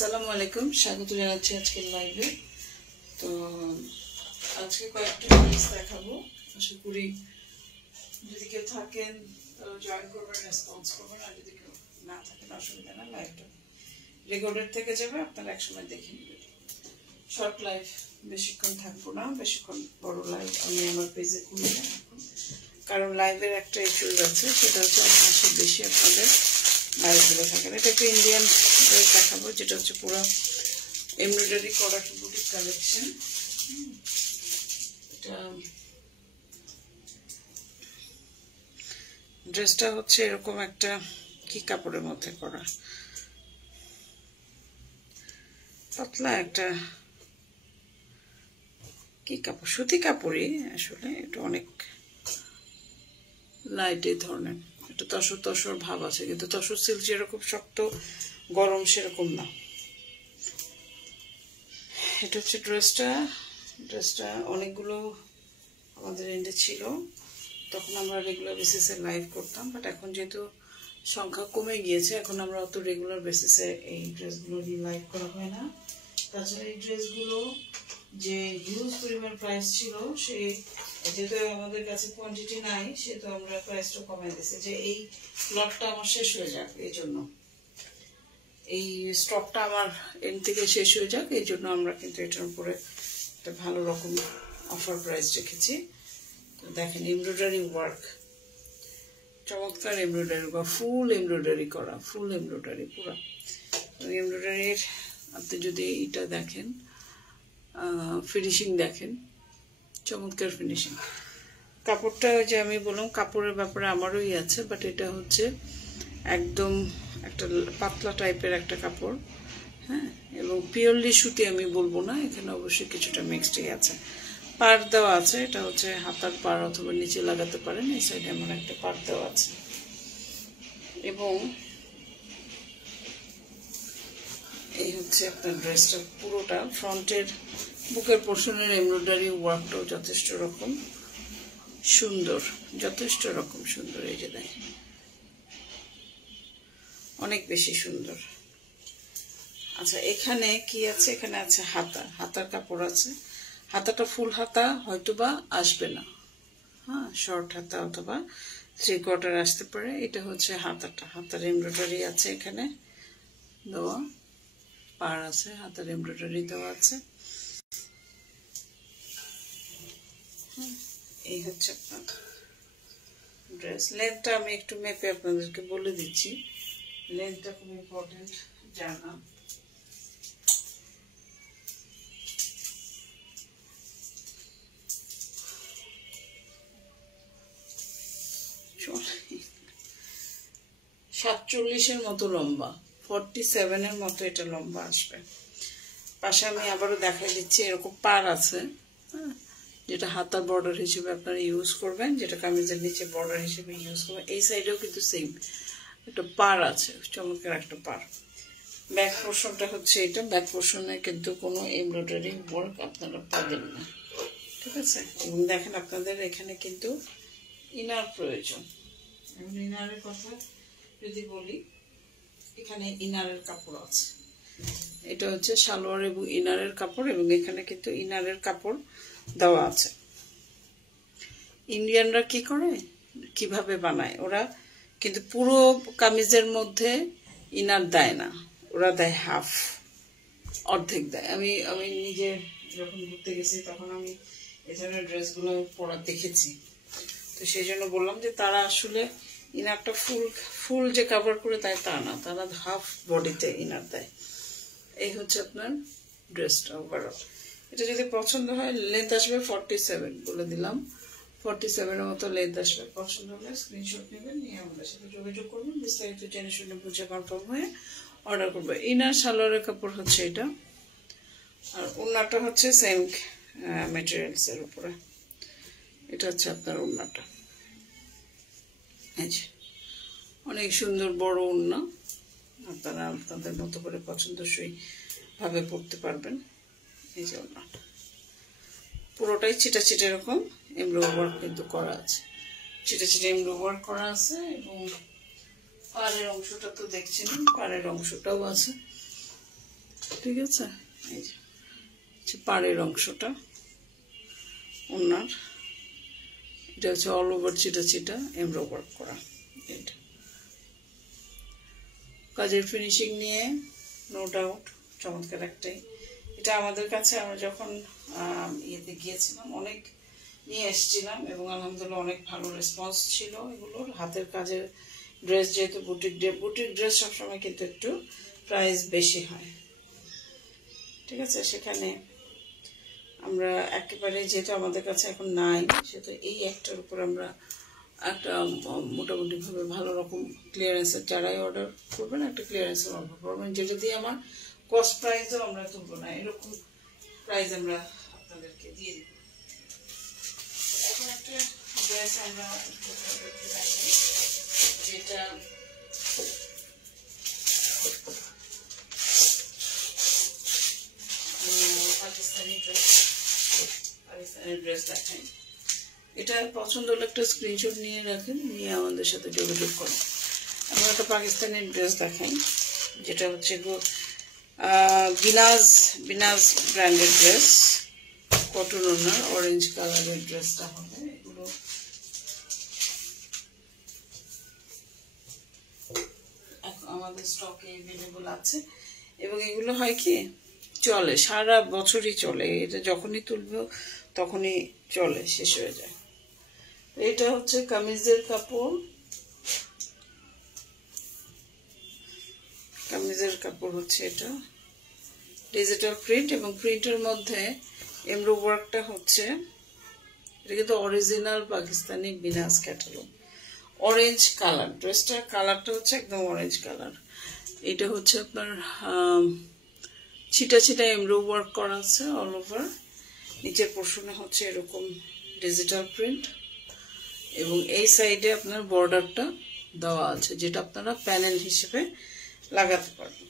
আসসালামু আলাইকুম, স্বাগত জানাচ্ছি আজকের লাইভে। তো আজকে কয়েকটা জিনিস দেখাবো, আশা করি যদি কেউ থাকেন জয়েন করবেন, রেসপন্স করবেন, আর যদি কেউ না থাকেন অসুবিধা না, লাইভটা রেকর্ডেড থেকে যাবে, আপনারা একসময় দেখে নেবেন। শর্ট লাইভ, বেশিক্ষণ থাকবো না, বেশিক্ষণ বড় লাইভ আমি আমার পেজে করি না এখন, কারণ লাইভের একটা ইস্যুজ আছে, সেটা হচ্ছে আপনার বেশি আপনাদের লাইভগুলো থাকে না। এটা একটা ইন্ডিয়ান ড্রেস দেখাবো, যেটা হচ্ছে পুরো এমব্রয়ডারি করা বুটিক কালেকশন। এটা ড্রেসটা হচ্ছে এরকম একটা কি কাপড়ের মধ্যে করা, পাতলা একটা কি কাপড়, সুতি কাপড়ই আসলে, এটা অনেক লাইট এই ধরনের, এটা তসর তসর ভাব আছে, কিন্তু তসর সিল্ক যেরকম শক্ত গরম সেরকম না। এটা হচ্ছে ড্রেসটা অনেকগুলো আমাদের এন্ডে ছিল, তখন আমরা রেগুলার বেসিসে লাইভ করতাম, বাট এখন যেহেতু সংখ্যা কমে গিয়েছে, এখন আমরা অত রেগুলার বেসিসে এই ড্রেসগুলো লাইভ করা হয় না। তাছাড়া এই ড্রেসগুলো যে হিউজ পরিমাণ প্রাইস ছিল, সেই যেহেতু আমাদের কাছে কোয়ান্টিটি নাই, সেহেতু আমরা প্রাইসটা কমাই দিয়েছি, যে এই লটটা আমার শেষ হয়ে যাক, এই জন্য এই স্টকটা আমার এন থেকে শেষ হয়ে যাক, এই জন্য আমরা কিন্তু এটার উপরে একটা ভালো রকম অফার প্রাইস রেখেছি। তো দেখেন এমব্রয়ডারি ওয়ার্ক, চমৎকার এমব্রয়ডারি বা ফুল এমব্রয়ডারি করা, ফুল এমব্রয়ডারি পুরো এমব্রয়ডারির। আপনি যদি এটা দেখেন, ফিনিশিং দেখেন, চমৎকার ফিনিশিং। কাপড়টা যে আমি বললাম কাপড়ের ব্যাপারে আমারও আছে, বাট এটা হচ্ছে একদম একটা পাতলা টাইপের একটা কাপড়, হ্যাঁ, এবং পিওরলি সুতি আমি বলবো না, এখানে অবশ্যই কিছুটা মিক্সডই আছে। পার দেওয়া আছে, এটা হচ্ছে হাতার পার অথবা নিচে লাগাতে পারেন, এই সাইডে আমার একটা পার দেওয়া আছে। এবং এই হচ্ছে আপনার ড্রেসটা পুরোটা, ফ্রন্টের বুকের পোর্শনের এমব্রয়ডারি ওয়ার্কটাও যথেষ্ট রকম সুন্দর, যথেষ্ট রকম সুন্দর, এই যে দেখেন অনেক বেশি সুন্দর। আচ্ছা, এখানে কি আছে, এখানে আছে হাতার কাপড় আছে, হাতাটা ফুল হাতা হয়তোবা আসবে না, হ্যাঁ, শর্ট হাতা অথবা 3/4 আসতে পারে। এটা হচ্ছে হাতার এমব্রয়ডারি আছে, এখানে দেওয়া পার আছে, হাতার এমব্রয়ডারি দেওয়া আছে। এই হচ্ছে আপনার ড্রেস। লেন্থটা আমি একটু মেপে আপনাদেরকে বলে দিচ্ছি, লেন্থটা খুব ইম্পর্টেন্ট জানা। সাতচল্লিশের মতো লম্বা, 47-এর মতো এটা লম্বা আসবে। পাশে আমি আবারও দেখাই দিচ্ছি, এরকম পার আছে, হ্যাঁ, যেটা হাতার বর্ডার হিসেবে আপনারা ইউজ করবেন, যেটা কামিজের নিচে বর্ডার হিসেবে ইউজ করবেন। এই সাইডেও কিন্তু সেম একটা পার আছে, চমৎকার একটা পার। ব্যাক পোর্শনটা হচ্ছে এটা, ব্যাক পোর্শনে কিন্তু কোনো এমব্রয়ডারি ওয়ার্ক আপনারা পাবেন না, ঠিক আছে। এবং দেখেন আপনাদের এখানে কিন্তু ইনার প্রয়োজন। এখন ইনারের কথা যদি বলি, এখানে ইনারের কাপড় আছে, এটা হচ্ছে সালোয়ার এবং ইনারের কাপড়, এবং এখানে কিন্তু ইনারের কাপড় দেওয়া আছে। ইন্ডিয়ানরা কি করে, কিভাবে বানায়, ওরা কিন্তু পুরো কামিজের মধ্যে ইনার দেয় না, ওরা দেয় হাফ, অর্ধেক দেয়। আমি নিজে যখন ঘুরতে গেছি তখন আমি এই ধরনের ড্রেসগুলো পরা দেখেছি, তো সেই জন্য বললাম যে তারা আসলে ইনারটা ফুল যে কাভার করে দেয় তা না, তারা হাফ বডিতে ইনার দেয়। এই হচ্ছে আপনার ড্রেসটা ওভারঅল। এটা যদি পছন্দ হয়, লেন্থ আসবে 47 বলে দিলাম, 47-এর মতো লেন্থ আসবে। পছন্দ হলে স্ক্রিনশট নেবেন, নিয়ে আমাদের সাথে যোগাযোগ করবেন, বিস্তারিত জেনে শুনে বুঝে কনফার্ম হয়ে অর্ডার করবে। ইনার সালোয়ারের কাপড় হচ্ছে এটা, আর ওড়নাটা হচ্ছে সেম ম্যাটেরিয়ালসের উপরে। এটা হচ্ছে আপনার ওড়নাটা, অনেক সুন্দর বড় ওড়না, আপনারা আপনাদের মতো করে পছন্দসই ভাবে পরতে পারবেন। এই যে ওড়নাটা পুরোটাই ছিটা ছিটা এরকম এমব্রয়ডারি ওয়ার্ক কিন্তু করা আছে, ছিটা ছিটা এমব্রয়ডারি ওয়ার্ক করা আছে। এবং পাড়ের অংশটা তো দেখছেন, পাড়ের অংশটাও আছে, ঠিক আছে, এই যে পাড়ের অংশটা ওনার, এটা হচ্ছে অল ওভার চিটা চিটা এমব্রো ওয়ার্ক করা। এটা কাজের ফিনিশিং নিয়ে নো ডাউট চমৎকার একটাই। এটা আমাদের কাছে আমরা যখন ইয়েতে গিয়েছিলাম অনেক নিয়ে এসেছিলাম এবং আলহামদুলিল্লাহ অনেক ভালো রেসপন্স ছিল এগুলোর। হাতের কাজের ড্রেস যেহেতু বুটিক ড্রেস সবসময় কিন্তু একটু প্রাইস বেশি হয়, ঠিক আছে। সেখানে আমরা একেবারে যেটা আমাদের কাছে এখন নাই সেটা এই একটার উপর আমরা একটা মোটামুটিভাবে ভালো রকম ক্লিয়ারেন্সের, যারাই অর্ডার করবেন একটা ক্লিয়ারেন্সের অর্ডার করবেন, যেটা দিয়ে আমার কস্ট প্রাইসও আমরা তুলবো না, এরকম প্রাইস আমরা আপনাদেরকে দিয়ে দিব। এখন একটা ড্রেস আমরা যেটা পাকিস্তানি ড্রেস দেখাই। এটা পছন্দ হলে একটা স্ক্রিনশট নিয়ে রাখেন, নিয়ে আমাদের সাথে যোগাযোগ করেন। আমরা একটা পাকিস্তানি ড্রেস দেখাই, যেটা হচ্ছে বিনাজ ব্র্যান্ডের ড্রেস, কটন ওনার, অরেঞ্জ কালারের ড্রেসটা হবে। এগুলো আমাদের স্টকে অ্যাভেলেবল আছে এবং এগুলো হয় কি চলে সারা বছরই চলে, এটা যখনই তুলবে তখনই চলে, শেষ হয়ে যায়। এটা হচ্ছে কামিজের কাপড়, কামিজের কাপড় হচ্ছে এটা ডিজিটাল প্রিন্ট এবং প্রিন্টের মধ্যে এমব্রো ওয়ার্কটা হচ্ছে, এটা কিন্তু অরিজিনাল পাকিস্তানি বিনাজ ক্যাটালগ, অরেঞ্জ কালার। ড্রেসটার কালারটা হচ্ছে একদম অরেঞ্জ কালার। এটা হচ্ছে আপনার ছিটা ছিটা এমব্রো ওয়ার্ক করা আছে অল ওভার। নিচের পোর্শনে হচ্ছে এরকম ডিজিটাল প্রিন্ট এবং এই সাইডে আপনার বর্ডারটা দেওয়া আছে, যেটা আপনারা প্যানেল হিসেবে লাগাতে পারবেন।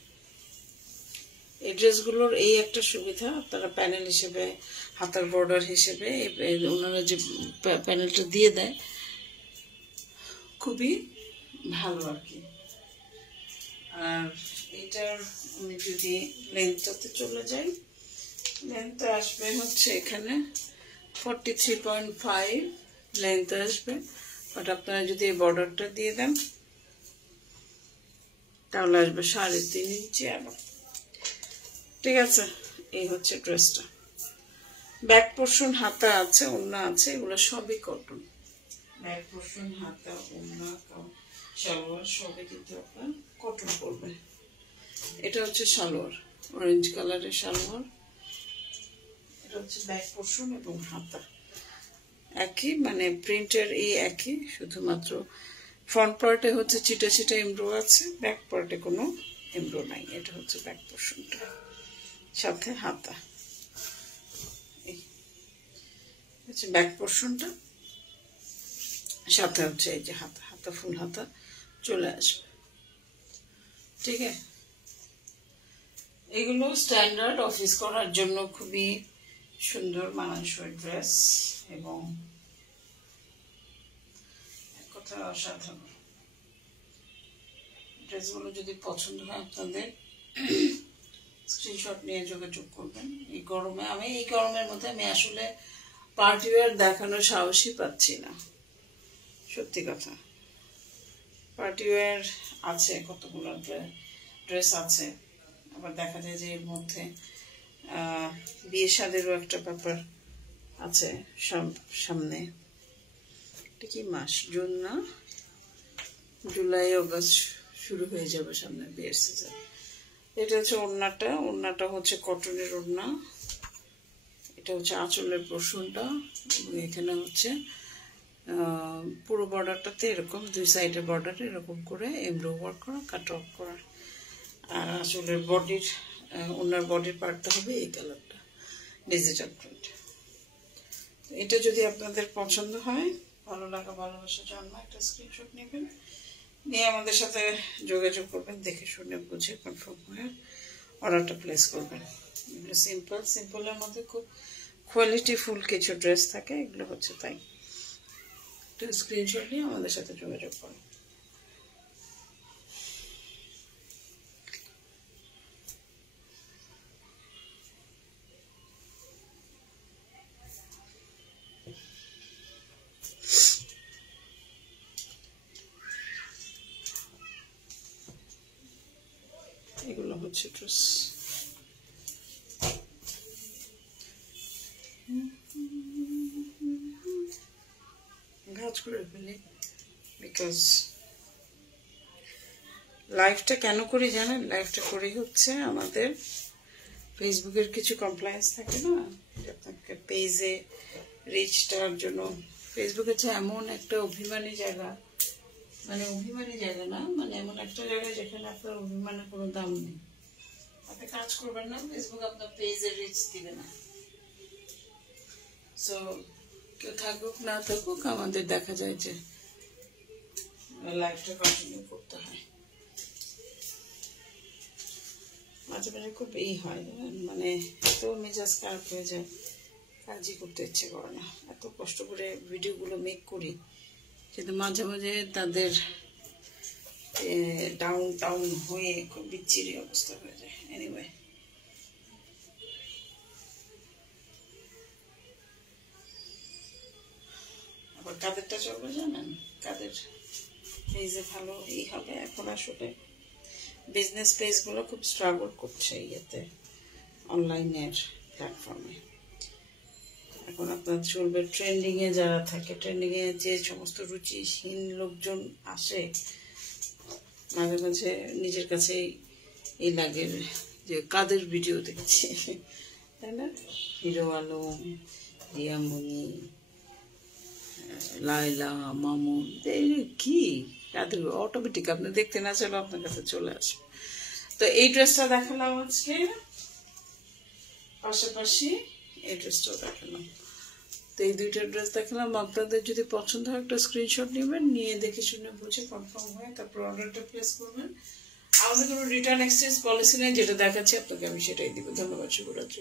এই ড্রেসগুলোর এই একটা সুবিধা, আপনারা প্যানেল হিসেবে হাতার বর্ডার হিসেবে ওনারা যে প্যানেলটা দিয়ে দেয় খুবই ভালো আর কি। আর এটার আমি যদি লেন্থটাতে চলে যাই, লেন্থটা আসবে হচ্ছে এখানে 43.5 লেন্থ আসবে, বাট আপনারা যদি এই বর্ডারটা দিয়ে দেন তাহলে আসবে 3.5 ইঞ্চি আবার, ঠিক আছে। এই হচ্ছে ড্রেসটা। ব্যাক পোর্শন হাতা আছে, ওড়না আছে, এগুলো সবই কটন। ব্যাক পোর্শন হাতা, ওড়না, সালোয়ার সবই কিন্তু আপনার কটন পড়বে। এটা হচ্ছে সালোয়ার, অরেঞ্জ কালারের সালোয়ার। এটা হচ্ছে ব্যাক পোর্শন এবং হাতা একই, মানে প্রিন্টের এই একই, শুধুমাত্র ফ্রন্ট পার্টে হচ্ছে চিটা চিটা এমব্রো আছে, ব্যাক পার্টে কোনো এমব্রো নাই। এটা হচ্ছে ব্যাক পোর্শনটা, সাথে হাতা। এই হচ্ছে ব্যাক পোর্শনটা, সাথে হচ্ছে এই যে হাতা, হাতা ফুল হাতা চলে আসবে, ঠিক আছে। এগুলো স্ট্যান্ডার্ড অফিস করার জন্য খুবই সুন্দর মানানসই ড্রেস এবং এক কথা অসাধারণ। ড্রেসগুলো যদি পছন্দ হয় আপনাদের স্ক্রিনশট নিয়ে যোগাযোগ করবেন। এই গরমে এই গরমের মধ্যে আমি আসলে পার্টি ওয়্যার দেখানোর সাহসই পাচ্ছি না, সত্যি কথা। পার্টি ওয়্যার আছে কতগুলো ড্রেস আছে, আবার দেখা যায় যে এর মধ্যে বিয়ে শাদিরও একটা ব্যাপার আছে সামনে। এটা কি মাস? জুন না, জুলাই আগস্ট শুরু হয়ে যাবে সামনে বিয়ের সিজন। এটা হচ্ছে ওড়নাটা, ওড়নাটা হচ্ছে কটনের ওড়না। এটা হচ্ছে আঁচলের পোর্শনটা এবং এখানে হচ্ছে পুরো বর্ডারটাতে এরকম দুই সাইডের বর্ডারে এরকম করে এমব্রো ওয়ার্ক করা, কাট অফ করা। আর আঁচলের বডির ওনার বডির পার্টটা হবে এই কালারটা, ডিজিটাল প্রিন্ট। এটা যদি আপনাদের পছন্দ হয়, ভালো লাগা ভালোবাসা জন্ম, একটা স্ক্রিনশট নেবেন, নিয়ে আমাদের সাথে যোগাযোগ করবেন, দেখে শুনে বুঝে কনফার্ম হয়ে অর্ডারটা প্লেস করবেন। এগুলো সিম্পলের মধ্যে খুব কোয়ালিটিফুল কিছু ড্রেস থাকে, এগুলো হচ্ছে তাই। তো স্ক্রিনশট নিয়ে আমাদের সাথে যোগাযোগ করুন। ড্রেস। ভাঁজ করে ফেলি বিকজ লাইভটা কেন করি জানেন? লাইভটা করি হচ্ছে আমাদের ফেসবুকের কিছু কমপ্লায়েন্স থাকে না, আপনাকে পেজে রিচটার জন্য। ফেসবুক হচ্ছে এমন একটা অভিমানী জায়গা, মানে অভিমানী জায়গা না, মানে এমন একটা জায়গা যেখানে আপনার অভিমানের কোনো দাম নেই। আপনি কাজ করবেন না, ফেসবুক আপনার পেজে রিচ দিবে না। সো কেউ থাকুক না থাকুক, আমাদের দেখা যায় যে লাইফটা কন্টিনিউ করতে হয়। মাঝে মাঝে খুব হয়, মানে এত মেজাজ খারাপ হয়ে যায়, কাজই করতে ইচ্ছে করে না। এত কষ্ট করে ভিডিওগুলো মেক করি, কিন্তু মাঝে মাঝে তাদের ডাউন হয়ে খুব বিচ্ছিরি অবস্থা হয়ে যায়। এনিওয়ে, আবার কাদেরটা চলবে জানেন? কাদের পেজে ভালো হবে। এখন আসলে বিজনেস পেজগুলো খুব স্ট্রাগল করছে ইয়েতে, অনলাইনের প্ল্যাটফর্মে। এখন আপনার চলবে ট্রেন্ডিংয়ে, যারা থাকে ট্রেন্ডিংয়ে, যে সমস্ত রুচিহীন লোকজন আসে, মাঝে মাঝে নিজের কাছেই এই লাগে যে কাদের ভিডিও দেখছি, তাই না? হিরো আলম, রিয়ামণি, লাইলা, মামুন, কি তাদের অটোমেটিক আপনি দেখতে না চলো আপনার কাছে চলে আসবে। তো এই ড্রেসটা দেখালাম আজকে, পাশাপাশি এই ড্রেসটাও দেখালাম। তো এই দুইটা ড্রেস দেখালাম। আপনাদের যদি পছন্দ হয় একটা স্ক্রিনশট নেবেন, নিয়ে দেখে শুনে বুঝে কনফার্ম হয়ে তারপর অর্ডারটা প্লেস করবেন। আমাদের কোনো রিটার্ন এক্সচেঞ্জ পলিসি নেই, যেটা দেখাচ্ছি আপনাকে আমি সেটাই দিব। ধন্যবাদ, শুভরাত্রি।